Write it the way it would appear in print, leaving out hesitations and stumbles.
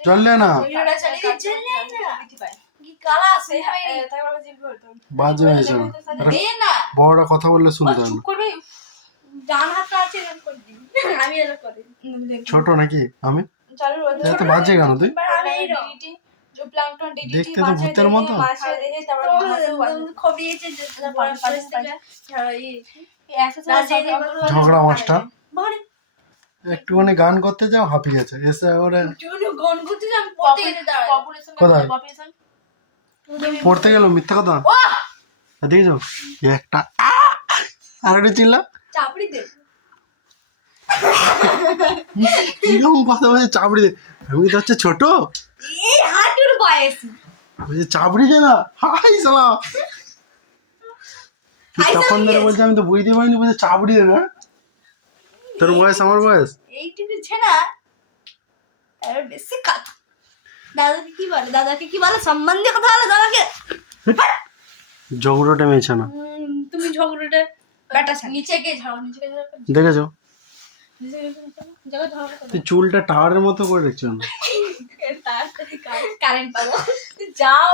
চললে না বাজে হয়েছে বড়রা কথা বললে শুনতে হবে ছোট নাকি আমি তো বাজে কেন তুই দেখতে তো ভূতের মতো ঝগড়া মাস্টার একটুখানি গান করতে যাও হাঁপিয়েছে এসে ওরে কোথায় পড়তে গেল মিথ্যা কথা দেখেছো একটা আর একটা চিল্লা কিরকম কথা বলছে চাপড়ি দে আমি তো হচ্ছে ছোট চাপড়ি দে না হাই সালা তখন ধরে বলছে আমি তো বুঝতে পারিনি বলছে চাপড়ি দে না তোর বয়স আমার বয়স এইটুকু ছেনা বেশি কথা দাদাকে কি বলে সম্মান দিয়ে কথা বলে দাদাকে ঝগড়াটা মেয়েছে না তুমি ঝগড়াটা ব্যাটা নিচে কে ঝাড়ো দেখেছো তুই চুলটা টাওয়ারের মতো করে রেখেছো কারেন্ট পাবো যাও